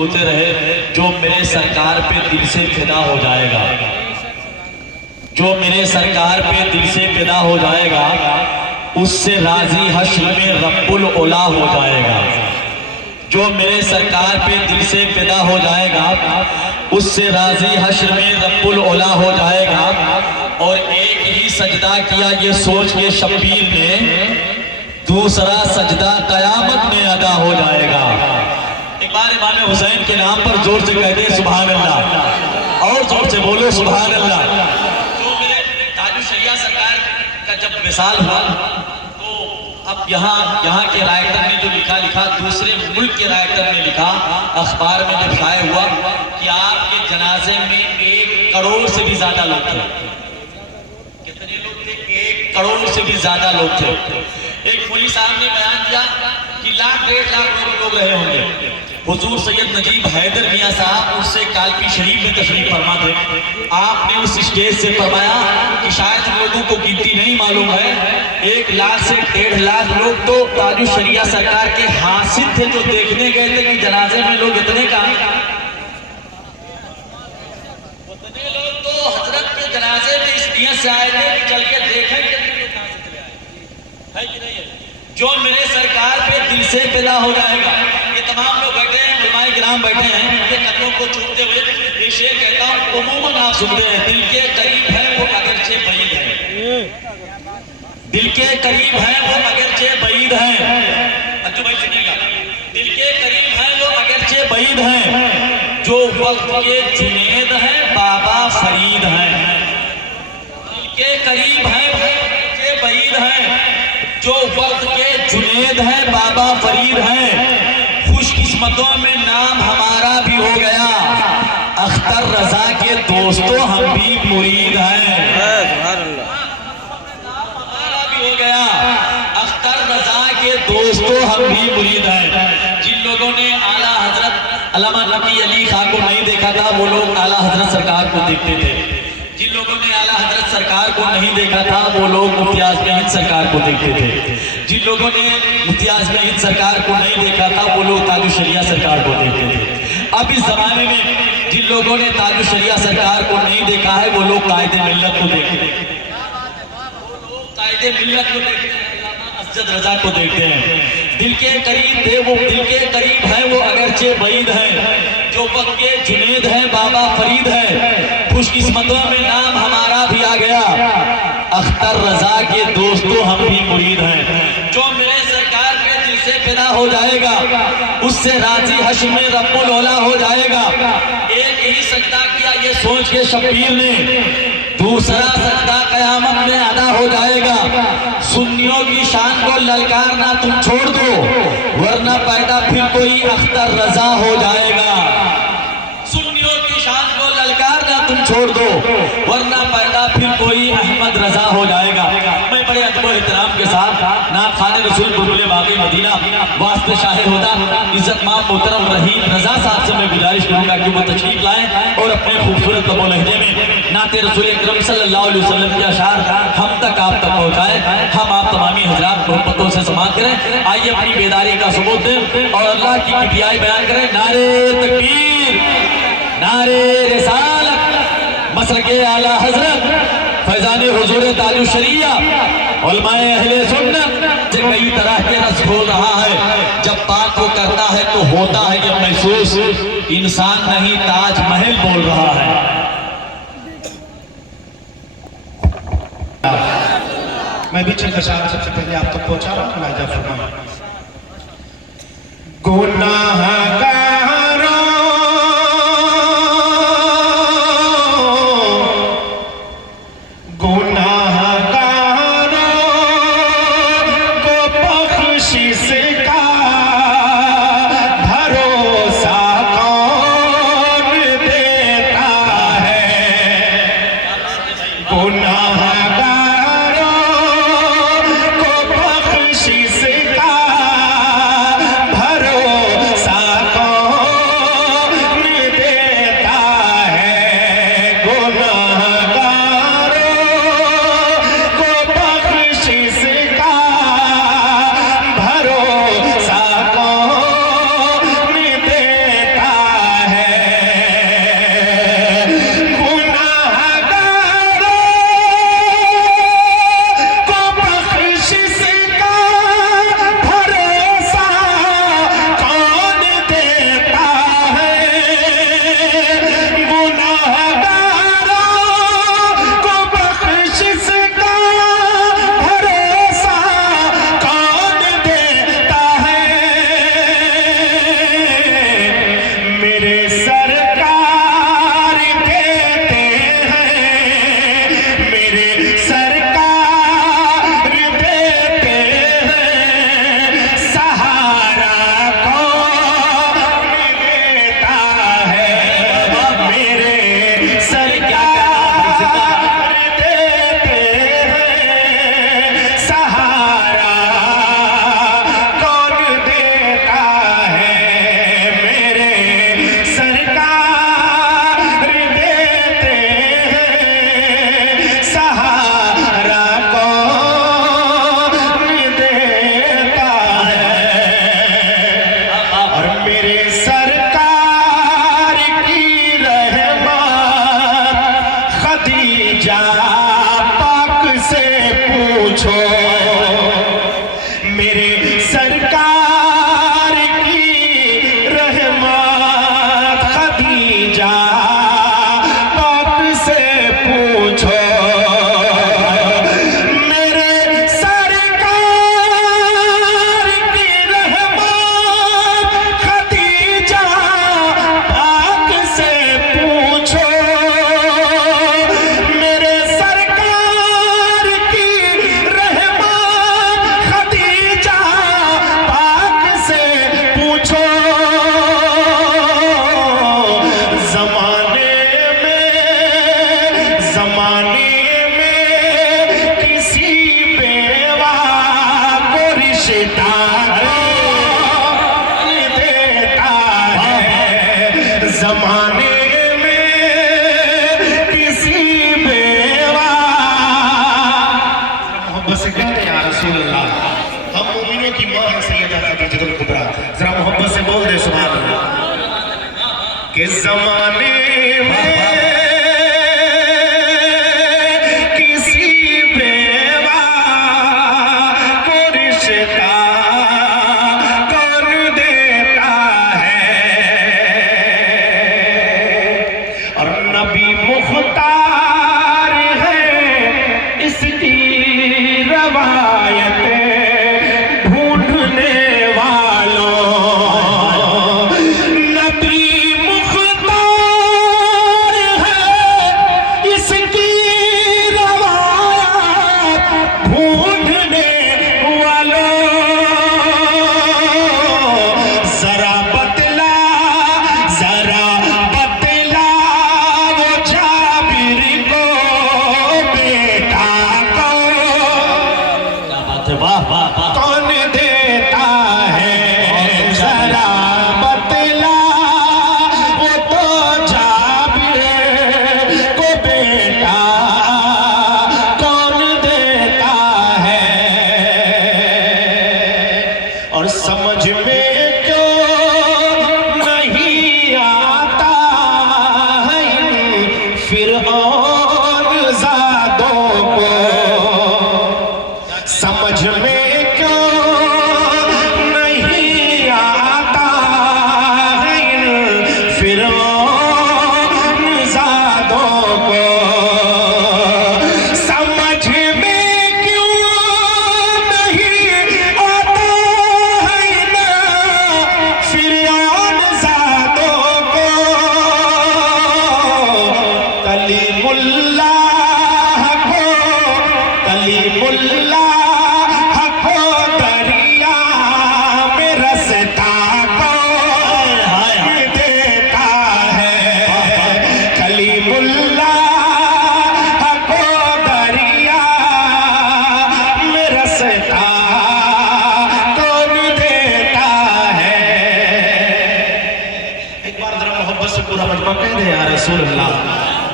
होते रहे, जो मेरे सरकार पे दिल से फिदा हो जाएगा, जो मेरे सरकार पे दिल से फिदा हो जाएगा, उससे राजी हश्र में रब्बुल ओला हो जाएगा। जो मेरे सरकार पे दिल से फिदा हो जाएगा, उससे राजी हश्र में रब्बुल ओला हो जाएगा। और एक ही सजदा किया ये सोच के शब्बीर ने, दूसरा सजदा कयामत में अदा हो जाएगा। एक बार इमाम हुसैन के नाम पर जोर से कह दे सुभान अल्लाह, और जोर से बोलो सुभान अल्लाह। तो मेरे ताजु शरिया सरकार का जब विसाल हुआ, तो अब यहाँ के राइटर ने जो लिखा दूसरे मुल्क के राइटर ने लिखा, अखबार में जब शाये हुआ कि आपके जनाजे में 1 करोड़ से भी ज्यादा लोग थे। कितने लोग थे? 1 करोड़ से भी ज्यादा लोग थे। एक मौलवी साहब ने बयान दिया कि 1,00,000-1,50,000 लोग रहे होंगे। हुजूर सैयद नजीब हैदर मियां साहब उससे कालपी शरीफ में तशरीफ फरमा थे। आपने उस स्टेज से फरमाया कि शायद लोगों को गिनती नहीं मालूम है, 1 लाख से 1.5 लाख लोग तो ताजु शरिया सरकार के हासिल थे, जो देखने गए थे कि जनाजे में लोग इतने कहां, उतने लोग तो हजरत के जनाजे में इस नियत से आए थे कि चल के देखें है कि नहीं है। जो मेरे सरकार पे दिल से पैदा हो जाएगा, ये तमाम लोग बैठे हैं, उलमाए किराम बैठे हैं, इनके कदमों को चूमते हुए ये शेर कहता हूँ, उमूमन आप सुनते हैं, दिल के करीब है वो अगरचे बईद है, दिल के करीब है वो अगरचे बईद है। अच्छू भाई सुनिएगा, दिल के करीब है वो अगरचे बईद है, जो वक्त के जुनेद है बाबा फरीद है। दिल के करीब है वो अगरचे बईद है, जो वक्त के जुनेद है बाबा फरीद है। खुशकिस्मतों में नाम हमारा भी हो गया, अख्तर रजा के दोस्तों हम भी मुरीद हैं। हमारा भी हो गया, अख्तर रजा के दोस्तों हम भी मुरीद हैं। जिन लोगों ने आला हजरत अल्लामा नबी अली खां को नहीं देखा था, वो लोग आला हजरत सरकार को देखते थे। जिन लोगों ने आला हजरत सरकार को नहीं देखा था, वो लोग मुफ्ती आज़म हिंद सरकार को देखते थे। जिन लोगों ने मुफ्ती आज़म हिंद सरकार को नहीं देखा था, वो लोग ताजु शरिया सरकार को देखते थे। अब इस जमाने में जिन लोगों ने ताजु शरिया सरकार को नहीं देखा है, वो लोग कायदे मिल्लत को देखते हैं, कायदे मिल्लत को देखते हैं, असद रजा को देखते हैं। दिल के करीब थे वो, दिल के करीब है वो अगरचे बईद है, जो वक्त के जुनेद है बाबा फरीद है। खुशकिस्मतों में नाम हमारा भी आ गया, अख्तर रजा के दोस्तों हम भी मुरीद हैं। जो मेरे सरकार के दिल से पैदा हो जाएगा, उससे राजी हश्र में रब्बुल ओला हो जाएगा। एक ही सजदा किया ये सोच के शब्बीर ने, दूसरा सजदा कयामत में अदा हो जाएगा। सुन्नियों की शान को ललकारना तुम छोड़ दो, वरना पैदा फिर कोई अख्तर रजा हो जाएगा। सुन्नियों की शान को ललकारना तुम छोड़ दो, वरना पैदा फिर कोई अहमद रजा हो जाएगा। मैं बड़े अदब और एहतराम के साथ नाम खाने रसूल बुलबुल बागी मदीना वास्ते शाहिद होता इज्जत मां मोहतरम रहीम रजा साहब से मैं गुजारिश करूंगा कि वो तशरीफ लाएं और अपने खूबसूरत तबो लहजे में नाते रसूल अकरम सल्लल्लाहु अलैहि वसल्लम के अशार हम तक आप तक पहुंचाएं। हम आप तमामी हजरात मोहब्बतों से समाअत करें। आइए अपनी बेदारी का सबूत दें और अल्लाह की किबियाई बयान करें। नारे तकबीर, नारे रिसालत, मसलके आला हजरत फैजान हुजूर ताजु शरिया उलमाए अहले सुन्नत से कई तरह के रस खोल रहा है। जब बात को करता है तो होता है कि महसूस इंसान नहीं ताजमहल बोल रहा है। मैं भी चंद अशार सबसे पहले आप तक पहुंचा रहा हूँ। नाजा फरमाएं। गुनाहगारों को बख्शिश का भरोसा कौन देता है। गुनाहगारों को बख्शिश का भरोसा मेरे सरकार देते हैं, मेरे सरकार देते हैं, सहारा कौन देता है, मेरे सरकार देते हैं, सहारा कौन देता है, मेरे सरकार देते हैं, सहारा कौन देता है। और मेरे सरकार की रहमत खदीजा पाक से पूछो, मेरे सरकार की रहमत खदीजा पाक से पूछो, मेरे सरकार की रहमत खदीजा पाक से पूछो, मेरे सरकार की रहमत खदीजा पाक से पूछो। जमाने में किसी बेवा को रिश्ता कौन देता है, जमाने में किसी बेवा। मोहब्बत से कहते हैं या रसूल अल्लाह, हम मोमिनों की मां है सैयदा खदीजतुल कुबरा। जरा मोहब्बत से बोल दे सुभान अल्लाह। कि जमाने में किसी बेवा को रिश्ता कौन देता है, और नबी मुख्तार है इसकी रवायत ढूंढने वालों, नबी मुख्तार है इसकी रवायत ढूंढने वालों, जरा बतला वो जाबिर को बेटा को क्या बात है, वाह वाह वाह। कौन देता है, जरा बतला वो तो जाबिर को बेटा कौन देता है। और समझ में क्यों नहीं आता है इन फिरऔन ज़ादों को, समझ में क्यों नहीं आता है इन फिरऔन ज़ादों को, समझ में क्यों नहीं आता है इन फिरऔन ज़ादों को। कलीमुल्लाह को दरिया में रसता कौन देता है, कलीमुल्लाह को दरिया में रसता कौन देता है। एक बार जरा मोहब्बत से पूरा मजमा कह दे या रसूल अल्लाह।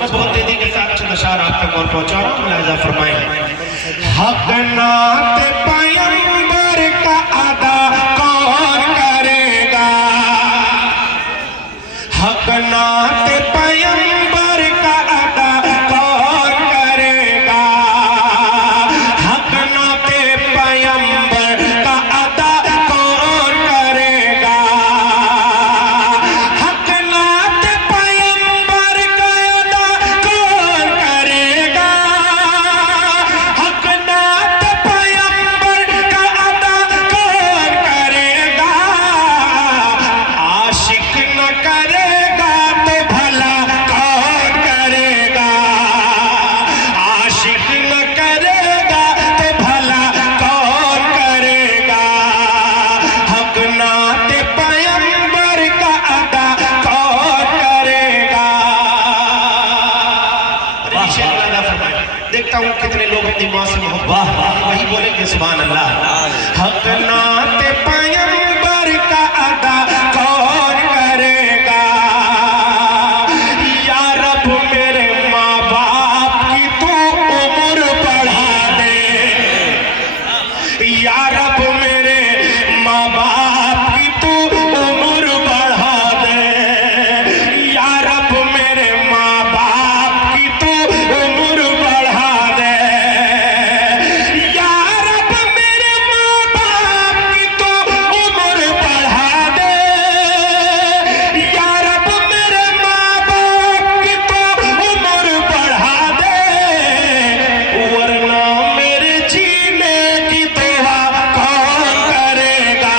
मैं बहुत तेजी के साथ चंद अशार आप तक और पहुंचा रहा हूँ, मुलाहिजा फरमाएं। हक नात पैगंबर का अदा कौन करेगा, हक नात पैगंबर का अदा कौन करेगा, हक नात पैगंबर का अदा कौन करेगा, हक नात पैगंबर का अदा कौन करेगा, हक नात पैगंबर का अदा कौन करेगा। आशिक न करे हूँ कितने लोग अपनी माँ से मोहब्बत, वाह, वाह। वही बोलेंगे सुभान अल्लाह। हक नात पैगंबर का अदा कौन करेगा, या रब मेरे माँ बाप की तू उम्र बढ़ा दे, या रब मेरे माँ बाप की तू उम्र बढ़ा दे, या रब मेरे माँ बाप की तू उम्र बढ़ा दे, या रब मेरे माँ बाप की तू उम्र बढ़ा दे, या रब मेरे माँ बाप की तू उम्र बढ़ा दे, वरना मेरे जीने की दुआ कौन करेगा,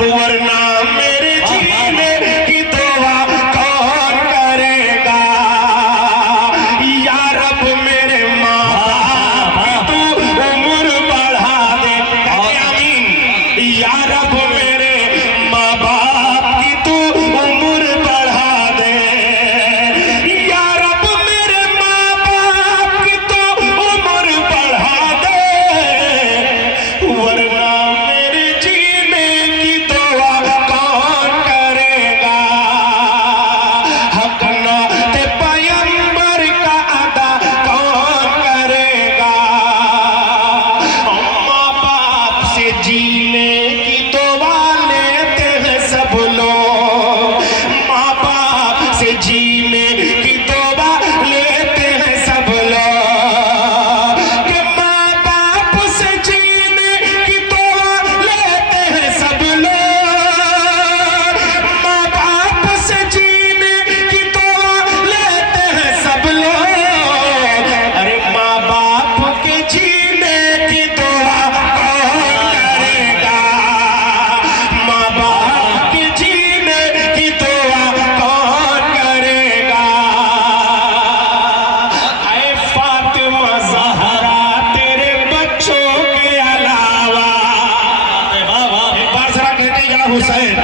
वरना मेरे जीने की दुआ कौन करेगा, या रब मेरे माँ बाप की तू उम्र बढ़ा दे, कहते आमीन। या रब मेरे माँ बाप की तू उम्र बढ़ा दे, या रब मेरे माँ बाप की तू उम्र बढ़ा दे, वरना मेरे जीने की दुआ कौन करेगा, हक नात पैगंबर का अदा कौन करेगा। माँ बाप से जीने की दुआ लेते हैं सब लोग, माँ बाप से जीने की दुआ लेते हैं सब लोग, कि माँ बाप से जीने की दुआ लेते हैं सब लोग, माँ बाप से जीने की दुआ लेते हैं सब लोग, अरे माँ बाप के जीने की दुआ कौन करेगा, माँ बाप के जीने की दुआ कौन करेगा। ऐ फातिमा ज़हरा तेरे बच्चों के अलावा, एक बार जरा कहते या हुसैन,